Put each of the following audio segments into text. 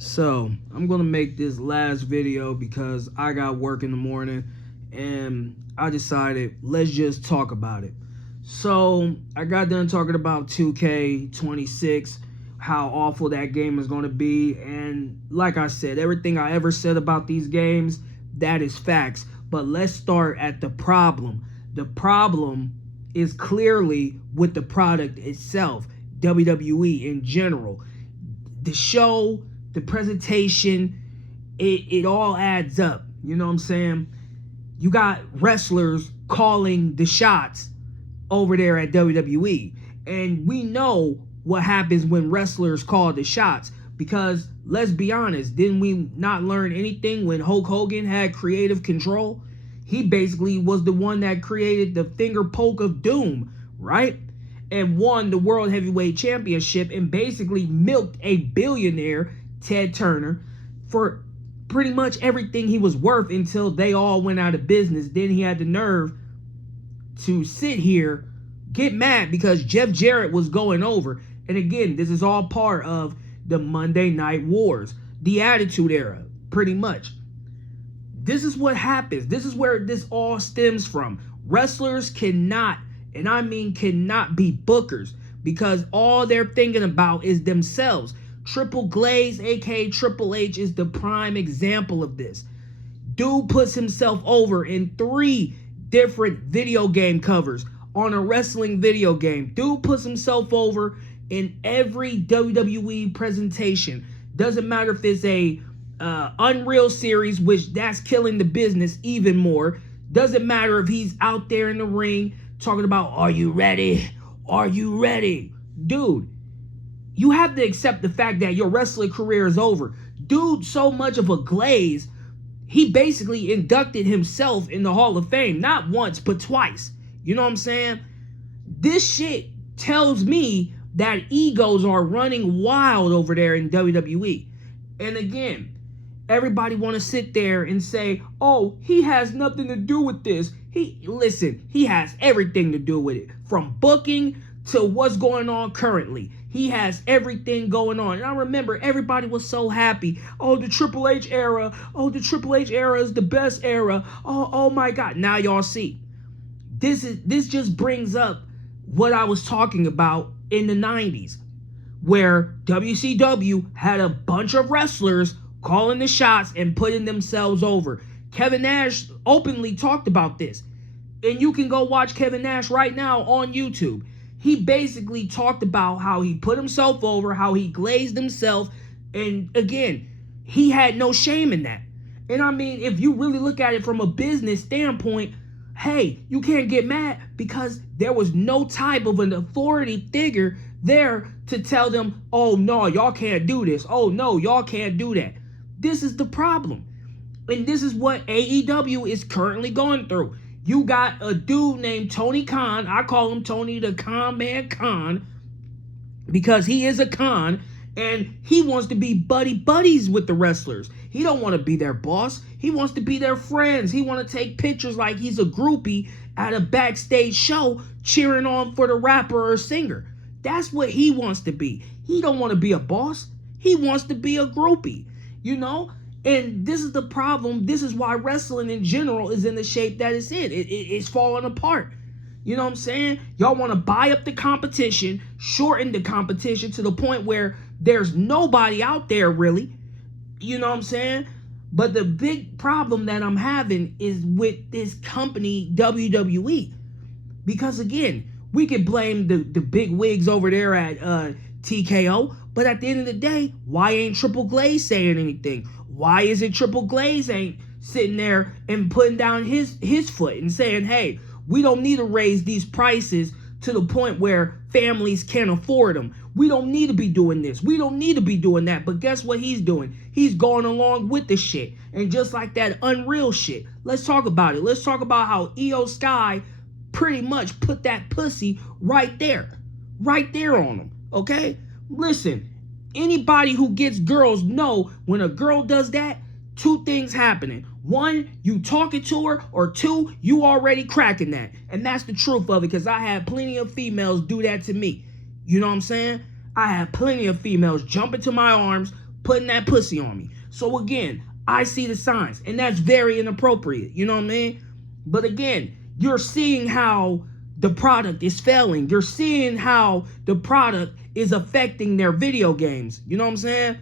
So I'm gonna make this last video because I got work in the morning and I decided let's just talk about it. So I got done talking about 2K26, how awful that game is gonna be, and like I said, everything I ever said about these games, that is facts. But let's start at the problem. The problem is clearly with the product itself, WWE in general. The show, the presentation, it all adds up. You know what I'm saying? You got wrestlers calling the shots over there at WWE. And we know what happens when wrestlers call the shots. Because let's be honest, didn't we not learn anything when Hulk Hogan had creative control? He basically was the one that created the finger poke of doom, right? And won the World Heavyweight Championship and basically milked a billionaire, Ted Turner, for pretty much everything he was worth until they all went out of business. Then he had the nerve to sit here, get mad because Jeff Jarrett was going over. And again, this is all part of the Monday Night Wars, the Attitude Era, pretty much. This is what happens. This is where this all stems from. Wrestlers cannot, and I mean cannot, be bookers because all they're thinking about is themselves. Triple Glaze, aka Triple H, is the prime example of this. Dude puts himself over in 3 different video game covers on a wrestling video game. Dude puts himself over in every WWE presentation. Doesn't matter if it's a Unreal series, which that's killing the business even more. Doesn't matter if he's out there in the ring talking about, are you ready? Are you ready? Dude, you have to accept the fact that your wrestling career is over. Dude, so much of a glaze, he basically inducted himself in the Hall of Fame, not once, but twice. You know what I'm saying? This shit tells me that egos are running wild over there in WWE. And again, everybody want to sit there and say, oh, he has nothing to do with this. Listen, he has everything to do with it. From booking to what's going on currently. He has everything going on. And I remember everybody was so happy. Oh, the Triple H era. Oh, the Triple H era is the best era. Oh my God. Now y'all see. This just brings up what I was talking about in the 90s, where WCW had a bunch of wrestlers calling the shots and putting themselves over. Kevin Nash openly talked about this. And you can go watch Kevin Nash right now on YouTube. He basically talked about how he put himself over, how he glazed himself. And again, he had no shame in that. And I mean, if you really look at it from a business standpoint, hey, you can't get mad because there was no type of an authority figure there to tell them, oh no, y'all can't do this. Oh no, y'all can't do that. This is the problem. And this is what AEW is currently going through. You got a dude named Tony Khan. I call him Tony the Con Man Khan because he is a con and he wants to be buddies with the wrestlers. He don't want to be their boss. He wants to be their friends. He want to take pictures like he's a groupie at a backstage show cheering on for the rapper or singer. That's what he wants to be. He don't want to be a boss. He wants to be a groupie, you know? And this is the problem. This is why wrestling in general is in the shape that it's in. It's falling apart. You know what I'm saying? Y'all want to buy up the competition, shorten the competition to the point where there's nobody out there really. You know what I'm saying? But the big problem that I'm having is with this company, WWE. Because again, we could blame the big wigs over there at TKO, but at the end of the day, why ain't Triple Glaze saying anything? Why is it Triple Glaze ain't sitting there and putting down his foot and saying, hey, we don't need to raise these prices to the point where families can't afford them. We don't need to be doing this. We don't need to be doing that. But guess what he's doing? He's going along with the shit. And just like that Unreal shit, let's talk about it. Let's talk about how Io Sky pretty much put that pussy right there on him, okay? Listen, anybody who gets girls know when a girl does that, 2 things happening. 1, you talking to her, or 2, you already cracking that. And that's the truth of it, because I had plenty of females do that to me. You know what I'm saying? I had plenty of females jump into my arms, putting that pussy on me. So again, I see the signs, and that's very inappropriate. You know what I mean? But again, you're seeing how the product is failing. You're seeing how the product is affecting their video games. You know what I'm saying?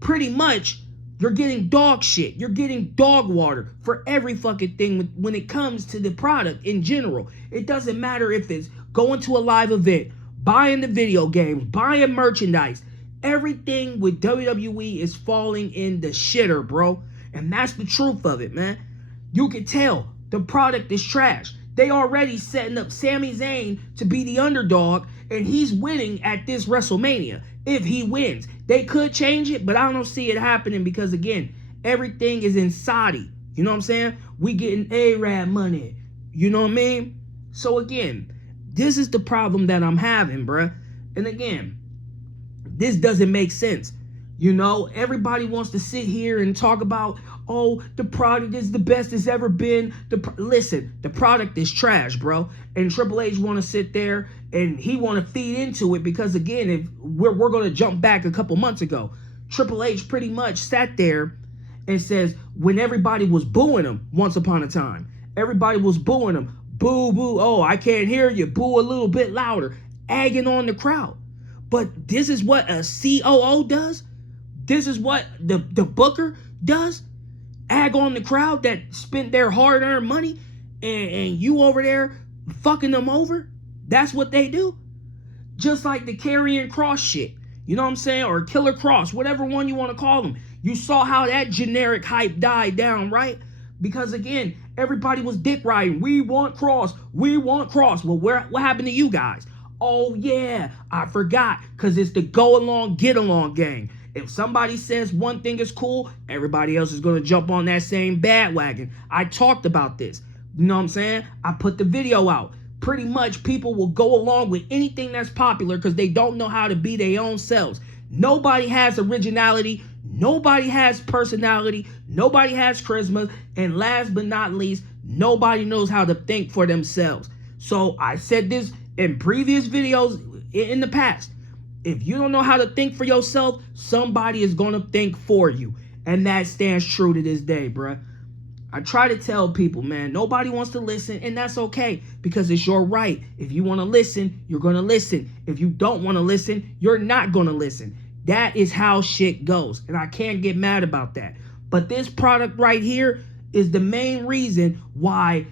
Pretty much, you're getting dog shit. You're getting dog water for every fucking thing when it comes to the product in general. It doesn't matter if it's going to a live event, buying the video games, buying merchandise. Everything with WWE is falling in the shitter, bro. And that's the truth of it, man. You can tell the product is trash. They already setting up Sami Zayn to be the underdog, and he's winning at this WrestleMania. If he wins, they could change it, but I don't see it happening because, again, everything is in Saudi. You know what I'm saying? We getting Arab money. You know what I mean? So, again, this is the problem that I'm having, bruh. And, again, this doesn't make sense. You know, everybody wants to sit here and talk about, oh, the product is the best it's ever been. Listen, the product is trash, bro. And Triple H want to sit there and he want to feed into it because, again, if we're going to jump back a couple months ago, Triple H pretty much sat there and says when everybody was booing him once upon a time, everybody was booing him. Boo, boo, oh, I can't hear you. Boo a little bit louder. Egging on the crowd. But this is what a COO does? This is what the booker does? Ag on the crowd that spent their hard-earned money and you over there fucking them over? That's what they do? Just like the Karrion Kross shit. You know what I'm saying? Or Killer Kross, whatever one you want to call them. You saw how that generic hype died down, right? Because, again, everybody was dick riding. We want Kross. We want Kross. Well, what happened to you guys? Oh, yeah, I forgot. Because it's the go-along, get-along gang. If somebody says one thing is cool, everybody else is going to jump on that same bandwagon. I talked about this. You know what I'm saying? I put the video out. Pretty much people will go along with anything that's popular because they don't know how to be their own selves. Nobody has originality. Nobody has personality. Nobody has charisma. And last but not least, nobody knows how to think for themselves. So I said this in previous videos in the past. If you don't know how to think for yourself, somebody is going to think for you. And that stands true to this day, bruh. I try to tell people, man, nobody wants to listen, and that's okay because it's your right. If you want to listen, you're going to listen. If you don't want to listen, you're not going to listen. That is how shit goes, and I can't get mad about that. But this product right here is the main reason why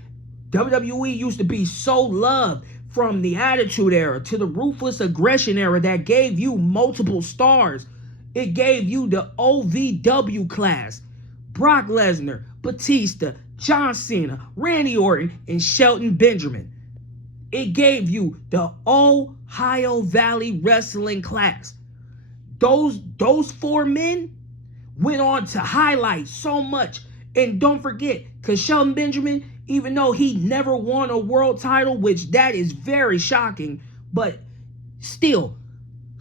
WWE used to be so loved. From the Attitude Era to the Ruthless Aggression Era that gave you multiple stars. It gave you the OVW class. Brock Lesnar, Batista, John Cena, Randy Orton, and Shelton Benjamin. It gave you the Ohio Valley Wrestling class. Those four men went on to highlight so much. And don't forget, because Shelton Benjamin, even though he never won a world title, which that is very shocking, but still,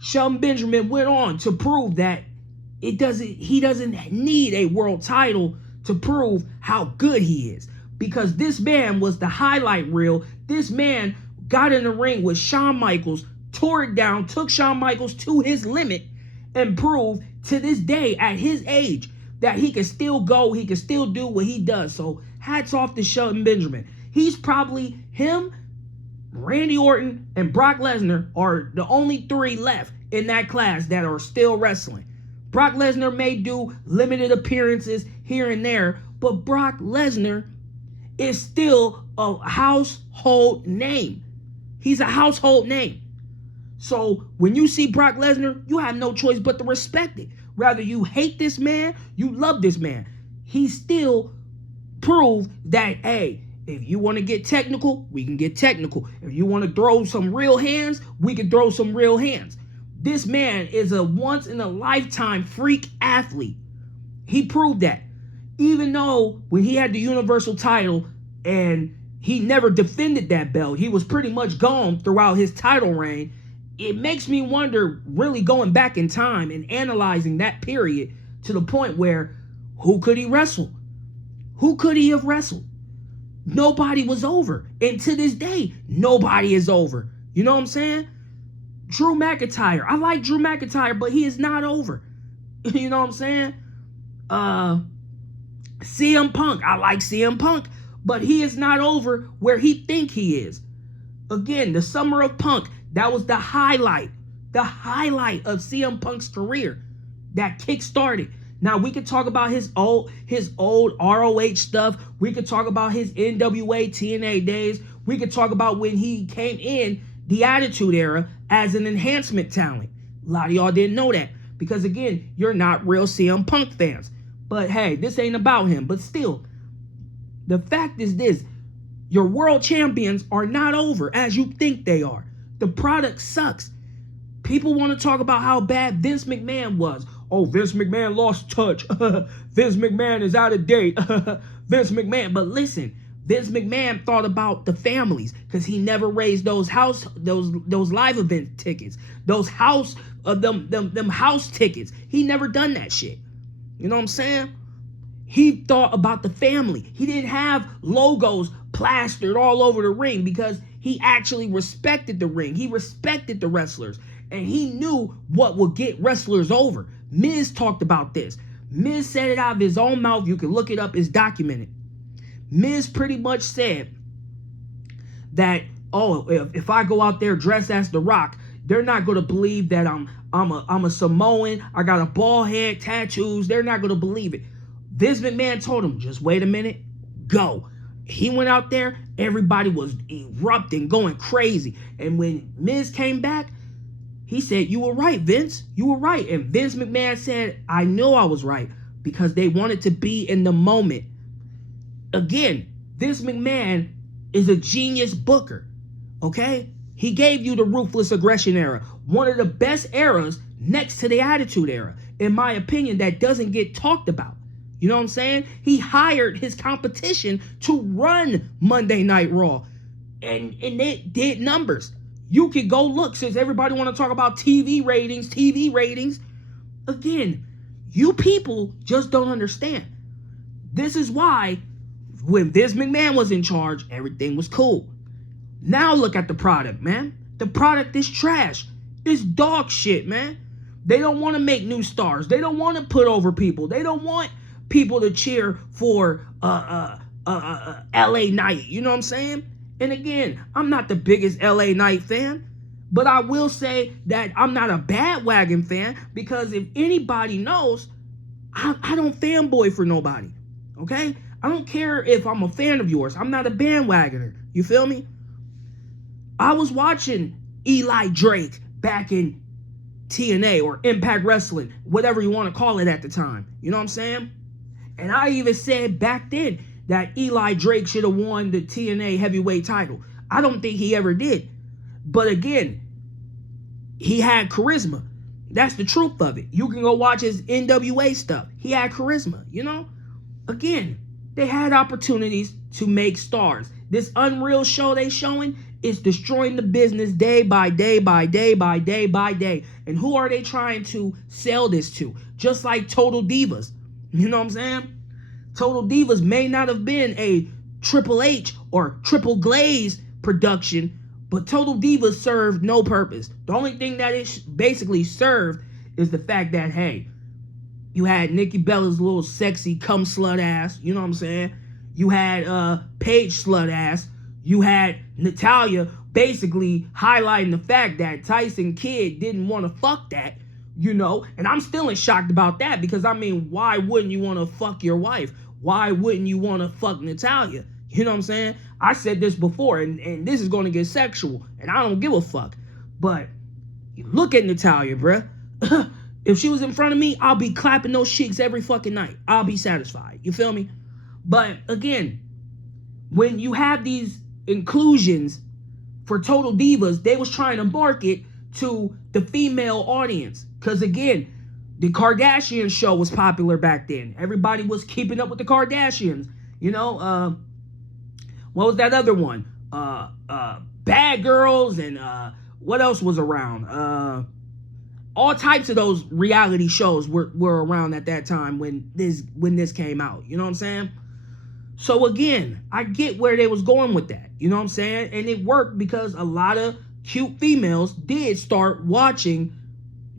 Shelton Benjamin went on to prove that he doesn't need a world title to prove how good he is. Because this man was the highlight reel. This man got in the ring with Shawn Michaels, tore it down, took Shawn Michaels to his limit, and proved to this day at his age that he can still go, he can still do what he does. So hats off to Shelton Benjamin. He's probably, him, Randy Orton, and Brock Lesnar are the only three left in that class that are still wrestling. Brock Lesnar may do limited appearances here and there, but Brock Lesnar is still a household name. He's a household name. So when you see Brock Lesnar, you have no choice but to respect it. Whether you hate this man, you love this man. He still proved that, hey, if you want to get technical, we can get technical. If you want to throw some real hands, we can throw some real hands. This man is a once-in-a-lifetime freak athlete. He proved that. Even though when he had the Universal title and he never defended that belt, he was pretty much gone throughout his title reign. It makes me wonder, really going back in time and analyzing that period to the point where, who could he wrestle? Who could he have wrestled? Nobody was over. And to this day, nobody is over. You know what I'm saying? Drew McIntyre. I like Drew McIntyre, but he is not over. You know what I'm saying? CM Punk, I like CM Punk, but he is not over where he think he is. Again, the Summer of Punk, that was the highlight of CM Punk's career that kick-started. Now we could talk about his old ROH stuff. We could talk about his NWA TNA days. We could talk about when he came in the Attitude Era as an enhancement talent. A lot of y'all didn't know that because, again, you're not real CM Punk fans. But hey, this ain't about him. But still, the fact is this. Your world champions are not over as you think they are. The product sucks. People want to talk about how bad Vince McMahon was. Oh, Vince McMahon lost touch. Vince McMahon is out of date. Vince McMahon. But listen, Vince McMahon thought about the families because he never raised those live event tickets, those house tickets. He never done that shit. You know what I'm saying? He thought about the family. He didn't have logos plastered all over the ring because he actually respected the ring. He respected the wrestlers. And he knew what would get wrestlers over. Miz talked about this. Miz said it out of his own mouth. You can look it up. It's documented. Miz pretty much said that, oh, if I go out there dressed as The Rock, they're not going to believe that I'm a Samoan. I got a bald head, tattoos. They're not going to believe it. Vince McMahon told him, just wait a minute, go. He went out there. Everybody was erupting, going crazy. And when Miz came back, he said, you were right, Vince. You were right. And Vince McMahon said, I know I was right because they wanted to be in the moment. Again, Vince McMahon is a genius booker, okay? He gave you the Ruthless Aggression era, one of the best eras next to the Attitude Era, in my opinion, that doesn't get talked about. You know what I'm saying? He hired his competition to run Monday Night Raw, and it did numbers. You could go look, since everybody want to talk about TV ratings. Again, you people just don't understand. This is why when Vince McMahon was in charge, everything was cool. Now look at the product, man. The product is trash. It's dog shit, man. They don't want to make new stars. They don't want to put over people. They don't want people to cheer for LA Knight. You know what I'm saying? And again, I'm not the biggest LA Knight fan, but I will say that I'm not a bandwagon fan because if anybody knows, I don't fanboy for nobody, okay? I don't care if I'm a fan of yours. I'm not a bandwagoner. You feel me? I was watching Eli Drake back in TNA or Impact Wrestling, whatever you want to call it at the time. You know what I'm saying? And I even said back then that Eli Drake should have won the TNA heavyweight title. I don't think he ever did. But again, he had charisma. That's the truth of it. You can go watch his NWA stuff. He had charisma, you know? Again, they had opportunities to make stars. This Unreal show they showing is destroying the business day by day by day by day by day. And who are they trying to sell this to? Just like Total Divas. You know what I'm saying? Total Divas may not have been a Triple H or Triple Glaze production, but Total Divas served no purpose. The only thing that it basically served is the fact that, hey, you had Nikki Bella's little sexy cum slut ass, you know what I'm saying? You had Paige slut ass. You had Natalya basically highlighting the fact that Tyson Kidd didn't want to fuck that, you know? And I'm still in shocked about that because, I mean, why wouldn't you want to fuck your wife? Why wouldn't you want to fuck Natalya? You know what I'm saying? I said this before, and this is going to get sexual, and I don't give a fuck. But look at Natalya, bruh. If she was in front of me, I'll be clapping those cheeks every fucking night. I'll be satisfied. You feel me? But again, when you have these inclusions for Total Divas, they was trying to market to the female audience. Because again, the Kardashian show was popular back then. Everybody was keeping up with the Kardashians. You know, what was that other one? Bad Girls and what else was around? All types of those reality shows were around at that time when this came out. You know what I'm saying? So again, I get where they was going with that. You know what I'm saying? And it worked because a lot of cute females did start watching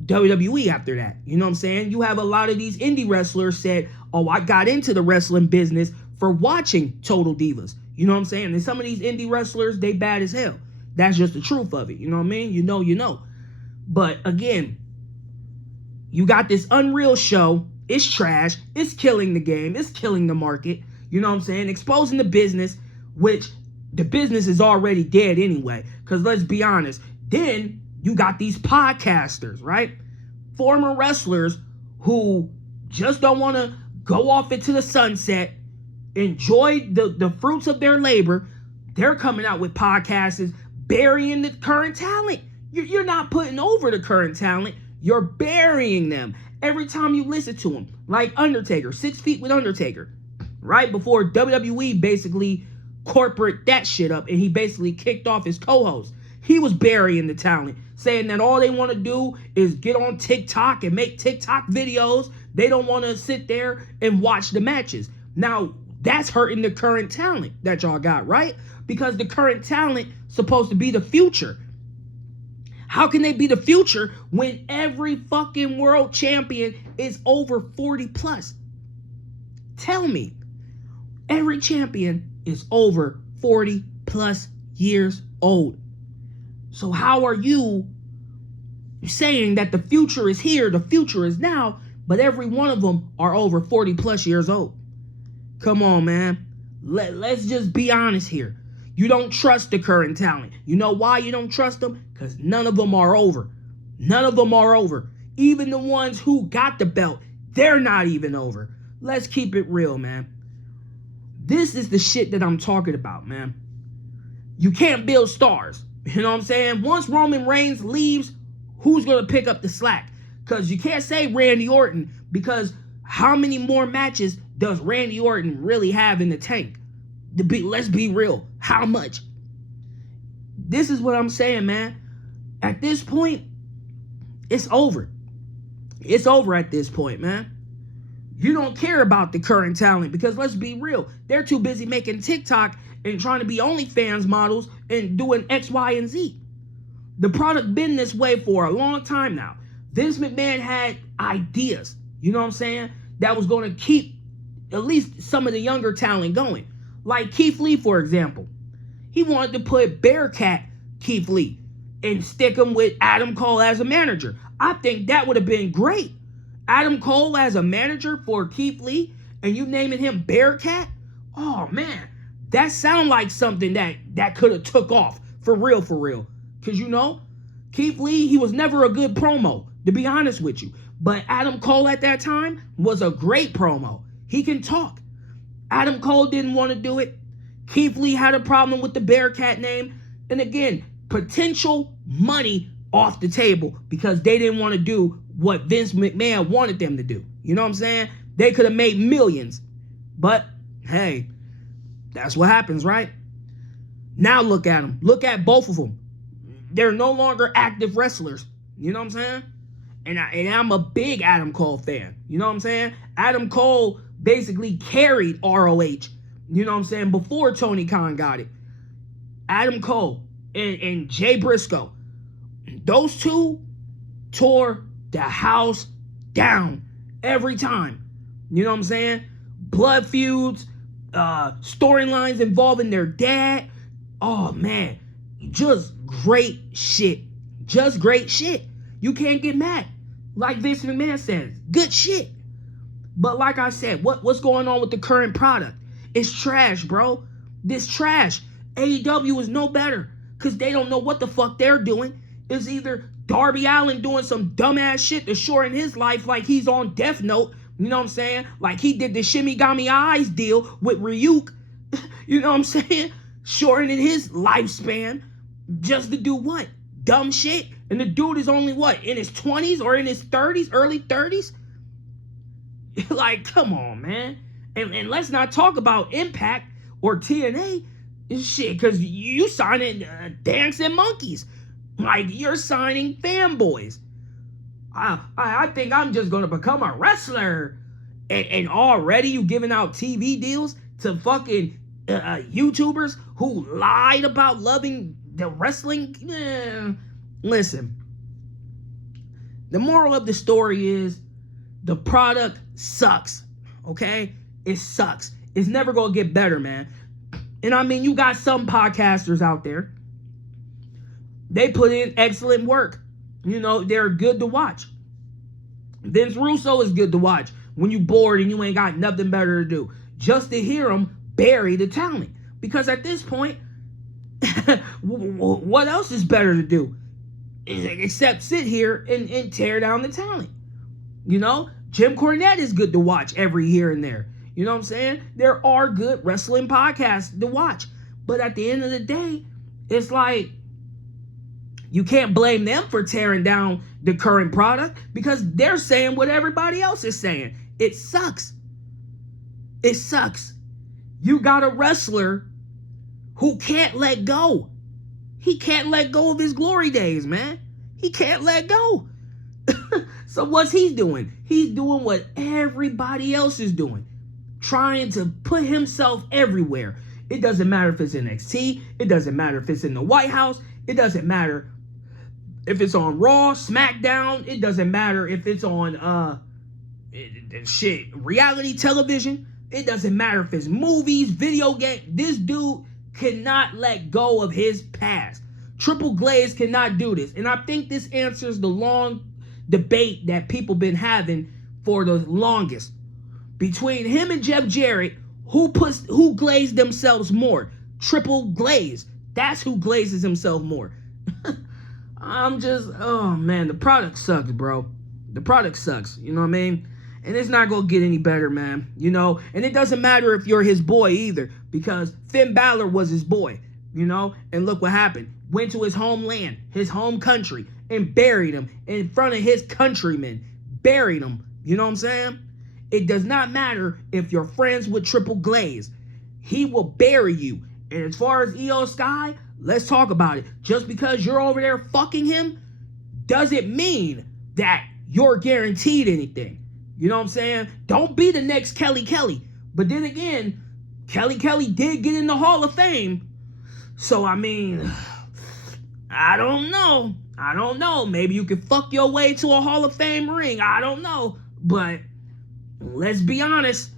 WWE after that. You know what I'm saying? You have a lot of these indie wrestlers said, oh, I got into the wrestling business for watching Total Divas. You know what I'm saying? And some of these indie wrestlers, they bad as hell. That's just the truth of it. You know what I mean? You know. But again, you got this Unreal show. It's trash. It's killing the game. It's killing the market. You know what I'm saying? Exposing the business, which the business is already dead anyway. Because let's be honest. Then you got these podcasters, right? Former wrestlers who just don't want to go off into the sunset, enjoy the fruits of their labor. They're coming out with podcasts burying the current talent. You're not putting over the current talent. You're burying them every time you listen to them. Like Undertaker, 6 Feet with Undertaker, right? Before WWE basically corporate that shit up and he basically kicked off his co-host. He was burying the talent, saying that all they want to do is get on TikTok and make TikTok videos. They don't want to sit there and watch the matches. Now, that's hurting the current talent that y'all got, right? Because the current talent supposed to be the future. How can they be the future when every fucking world champion is over 40 plus? Tell me. Every champion is over 40 plus years old. So how are you saying that the future is here, the future is now, but every one of them are over 40 plus years old? Come on, man. Let's just be honest here. You don't trust the current talent. You know why you don't trust them? Because none of them are over. None of them are over. Even the ones who got the belt, they're not even over. Let's keep it real, man. This is the shit that I'm talking about, man. You can't build stars. You know what I'm saying? Once Roman Reigns leaves, who's going to pick up the slack? Because you can't say Randy Orton, because how many more matches does Randy Orton really have in the tank? Let's be real. How much? This is what I'm saying, man. At this point, it's over. It's over at this point, man. You don't care about the current talent because let's be real. They're too busy making TikTok and trying to be OnlyFans models and doing X, Y, and Z. The product been this way for a long time now. Vince McMahon had ideas, you know what I'm saying, that was going to keep at least some of the younger talent going. Like Keith Lee, for example. He wanted to put Bearcat Keith Lee and stick him with Adam Cole as a manager. I think that would have been great. Adam Cole as a manager for Keith Lee and you naming him Bearcat? Oh, man. That sound like something that could have took off for real. Because, you know, Keith Lee, he was never a good promo, to be honest with you. But Adam Cole at that time was a great promo. He can talk. Adam Cole didn't want to do it. Keith Lee had a problem with the Bearcat name. And again, potential money off the table because they didn't want to do what Vince McMahon wanted them to do. You know what I'm saying? They could have made millions. But, hey, that's what happens, right? Now look at them. Look at both of them. They're no longer active wrestlers. You know what I'm saying? And I'm a big Adam Cole fan. You know what I'm saying? Adam Cole basically carried ROH. You know what I'm saying? Before Tony Khan got it. Adam Cole and Jay Briscoe. Those two tore the house down every time. You know what I'm saying? Blood feuds, storylines involving their dad. Oh, man. Just great shit. Just great shit. You can't get mad. Like Vince McMahon says, good shit. But like I said, what's going on with the current product? It's trash, bro. This trash. AEW is no better because they don't know what the fuck they're doing. It's either Darby Allin doing some dumbass shit to shorten his life like he's on Death Note. You know what I'm saying? Like he did the Shimigami Eyes deal with Ryuk. You know what I'm saying? Shortening his lifespan just to do what? Dumb shit. And the dude is only what? In his 20s or in his 30s? Early 30s? Like, come on, man. And let's not talk about Impact or TNA. Shit, because you signing dancing monkeys. Like, you're signing fanboys. I think I'm just going to become a wrestler. And already you giving out TV deals to fucking YouTubers who lied about loving the wrestling. Listen, The moral of the story is the product sucks, okay? It sucks. It's never going to get better, man. And I mean, you got some podcasters out there. They put in excellent work. You know, they're good to watch. Vince Russo is good to watch when you bored and you ain't got nothing better to do. Just to hear him bury the talent. Because at this point, what else is better to do? Except sit here and tear down the talent. You know, Jim Cornette is good to watch every here and there. You know what I'm saying? There are good wrestling podcasts to watch. But at the end of the day, it's like, you can't blame them for tearing down the current product because they're saying what everybody else is saying. It sucks. It sucks. You got a wrestler who can't let go. He can't let go of his glory days, man. He can't let go. So what's he doing? He's doing what everybody else is doing. Trying to put himself everywhere. It doesn't matter if it's NXT. It doesn't matter if it's in the White House. It doesn't matter if it's on Raw, SmackDown. It doesn't matter if it's on reality television. It doesn't matter if it's movies, video games. This dude cannot let go of his past. Triple Glaze cannot do this. And I think this answers the long debate that people been having for the longest. Between him and Jeff Jarrett, who glazed themselves more? Triple Glaze. That's who glazes himself more. Oh man, the product sucks, bro. The product sucks, you know what I mean? And it's not gonna get any better, man, you know? And it doesn't matter if you're his boy either, because Finn Balor was his boy, you know? And look what happened. Went to his homeland, his home country, and buried him in front of his countrymen. Buried him, you know what I'm saying? It does not matter if you're friends with Triple Glaze. He will bury you. And as far as Io Sky, let's talk about it. Just because you're over there fucking him doesn't mean that you're guaranteed anything. You know what I'm saying? Don't be the next Kelly Kelly. But then again, Kelly Kelly did get in the Hall of Fame. So, I mean, I don't know. Maybe you could fuck your way to a Hall of Fame ring. I don't know. But let's be honest.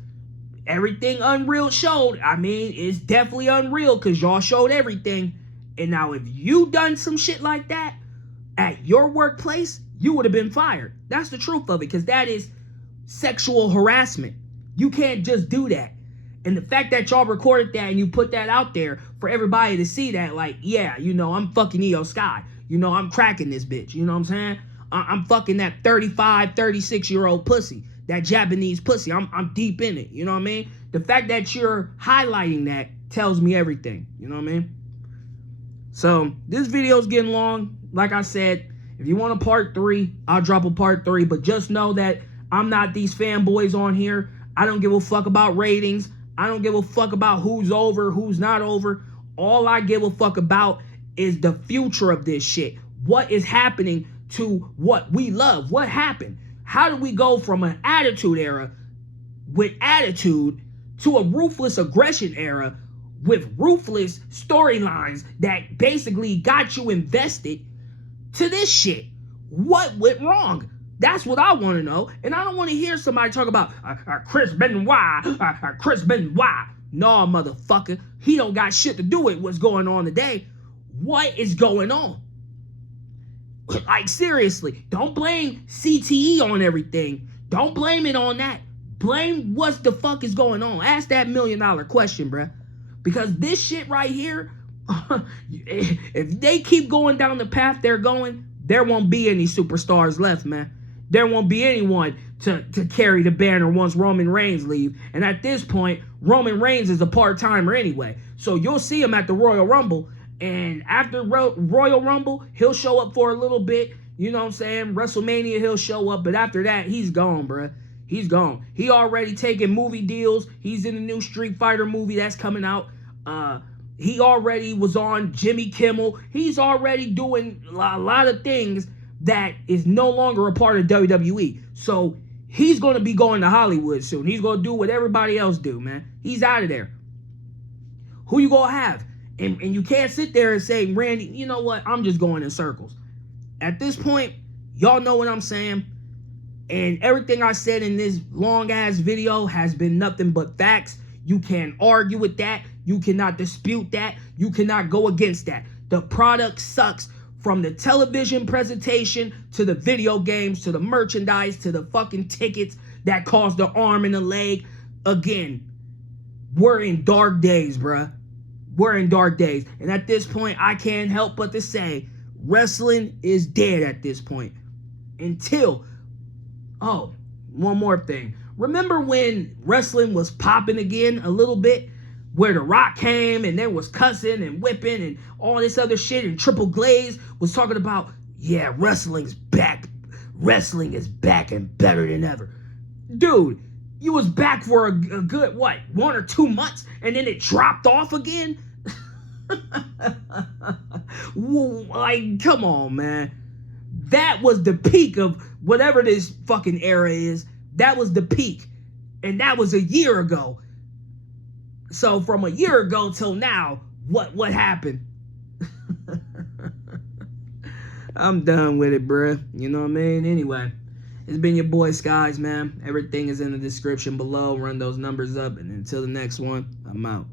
Everything Unreal showed, I mean, it's definitely unreal because y'all showed everything. And now if you done some shit like that at your workplace, you would have been fired. That's the truth of it, because that is sexual harassment. You can't just do that. And the fact that y'all recorded that and you put that out there for everybody to see that, like, yeah, you know, I'm fucking Io Sky. You know, I'm cracking this bitch. You know what I'm saying? I'm fucking that 35, 36-year-old pussy. That Japanese pussy. I'm deep in it. You know what I mean? The fact that you're highlighting that tells me everything. You know what I mean? So, this video's getting long. Like I said, if you want a part 3, I'll drop a part 3. But just know that I'm not these fanboys on here. I don't give a fuck about ratings. I don't give a fuck about who's over, who's not over. All I give a fuck about is the future of this shit. What is happening to what we love? What happened? How do we go from an attitude era with attitude to a ruthless aggression era with ruthless storylines that basically got you invested to this shit? What went wrong? That's what I want to know. And I don't want to hear somebody talk about Chris Benoit, Chris Benoit. No, motherfucker. He don't got shit to do with what's going on today. What is going on? Like, seriously, don't blame CTE on everything. Don't blame it on that. Blame what the fuck is going on. Ask that $1 million question, bruh. Because this shit right here, if they keep going down the path they're going, there won't be any superstars left, man. There won't be anyone to carry the banner once Roman Reigns leave. And at this point, Roman Reigns is a part-timer anyway. So you'll see him at the Royal Rumble. And after Royal Rumble, he'll show up for a little bit. You know what I'm saying? WrestleMania, he'll show up. But after that, he's gone, bruh. He's gone. He already taking movie deals. He's in the new Street Fighter movie that's coming out. He already was on Jimmy Kimmel. He's already doing a lot of things that is no longer a part of WWE. So he's going to be going to Hollywood soon. He's going to do what everybody else do, man. He's out of there. Who you going to have? And you can't sit there and say, Randy, you know what? I'm just going in circles. At this point, Y'all know what I'm saying? And everything I said in this long-ass video has been nothing but facts. You can't argue with that. You cannot dispute that. You cannot go against that. The product sucks, from the television presentation to the video games to the merchandise to the fucking tickets that cost the arm and the leg. Again, we're in dark days, bruh. We're in dark days. And at this point, I can't help but to say wrestling is dead at this point. Until... Oh, one more thing. Remember when wrestling was popping again a little bit? Where The Rock came and there was cussing and whipping and all this other shit, and Triple Glaze was talking about, yeah, wrestling's back. Wrestling is back and better than ever. Dude, you was back for a good, what, 1 or 2 months, and then it dropped off again? Like, come on, man. That was the peak of whatever this fucking era is. That was the peak. And that was a year ago. So from a year ago till now, what happened? I'm done with it, bruh. You know what I mean? Anyway, it's been your boy Skiez, man. Everything is in the description below. Run those numbers up. And until the next one, I'm out.